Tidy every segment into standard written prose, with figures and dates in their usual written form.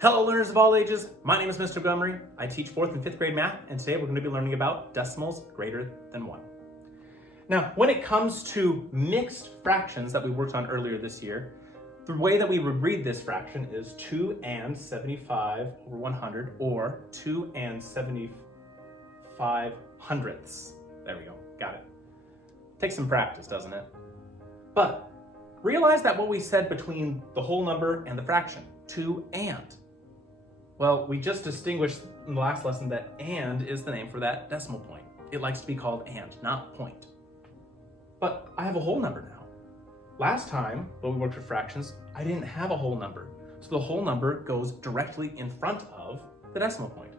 Hello learners of all ages, my name is Mr. Montgomery. I teach 4th and 5th grade math, and today we're going to be learning about decimals greater than 1. Now, when it comes to mixed fractions that we worked on earlier this year, the way that we would read this fraction is 2 and 75 over 100, or 2 and 75 hundredths. There we go, got it. Takes some practice, doesn't it? But realize that what we said between the whole number and the fraction, 2 and. Well, we just distinguished in the last lesson that and is the name for that decimal point. It likes to be called and, not point. But I have a whole number now. Last time, when we worked with fractions, I didn't have a whole number. So the whole number goes directly in front of the decimal point.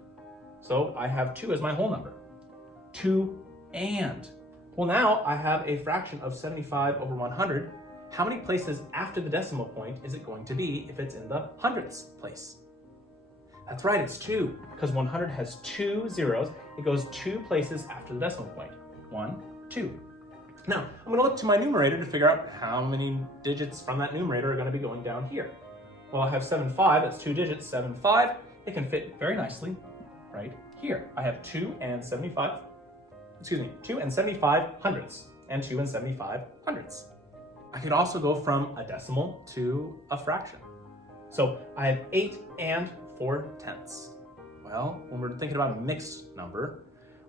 So I have 2 as my whole number. 2 and. Well, now I have a fraction of 75 over 100. How many places after the decimal point is it going to be if it's in the hundredths place? That's right, it's 2, because 100 has 2 zeros. It goes 2 places after the decimal point. 1, 2. Now, I'm going to look to my numerator to figure out how many digits from that numerator are going to be going down here. Well, I have 7, 5, that's 2 digits, 7, 5. It can fit very nicely right here. I have 2 and 75 hundredths, and 2 and 75 hundredths. I could also go from a decimal to a fraction. So I have 8 and 4 tenths. Well, when we're thinking about a mixed number,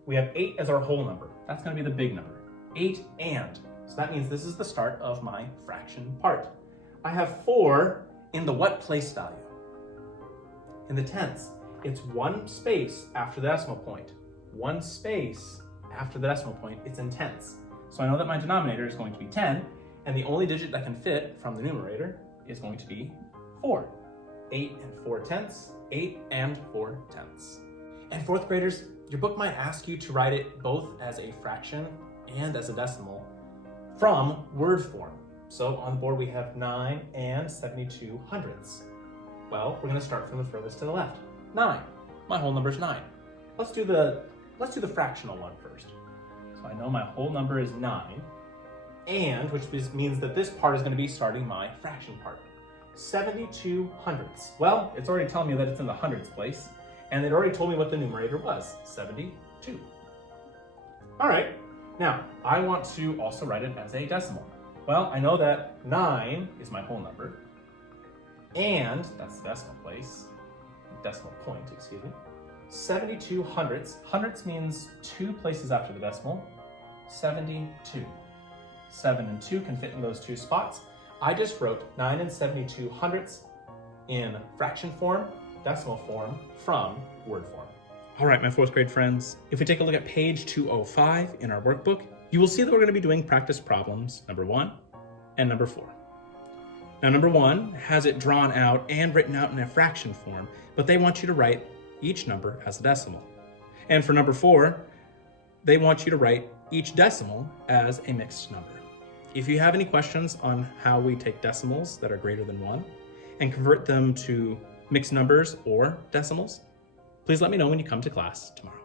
we have 8 as our whole number. That's going to be the big number. 8 and. So that means this is the start of my fraction part. I have 4 in the what place value? In the tenths. It's 1 space after the decimal point. 1 space after the decimal point, it's in tenths. So I know that my denominator is going to be 10, and the only digit that can fit from the numerator is going to be 4. 8 and 4 tenths, 8 and 4 tenths. And 4th graders, your book might ask you to write it both as a fraction and as a decimal from word form. So on the board we have 9 and 72 hundredths. Well, we're going to start from the furthest to the left. 9. My whole number is 9. Let's do the fractional one first. So I know my whole number is 9, and which means that this part is going to be starting my fraction part. 72 hundredths. Well, it's already telling me that it's in the hundredths place, and it already told me what the numerator was, 72. All right, now I want to also write it as a decimal. Well, I know that 9 is my whole number, and that's the decimal point, excuse me. 72 hundredths. Hundredths means 2 places after the decimal. 72. 7 and 2 can fit in those 2 spots. I just wrote 9 and 72 hundredths in fraction form, decimal form, from word form. All right, my 4th grade friends, if we take a look at page 205 in our workbook, you will see that we're going to be doing practice problems number 1 and number 4. Now, number 1 has it drawn out and written out in a fraction form, but they want you to write each number as a decimal. And for number 4, they want you to write each decimal as a mixed number. If you have any questions on how we take decimals that are greater than 1 and convert them to mixed numbers or decimals, please let me know when you come to class tomorrow.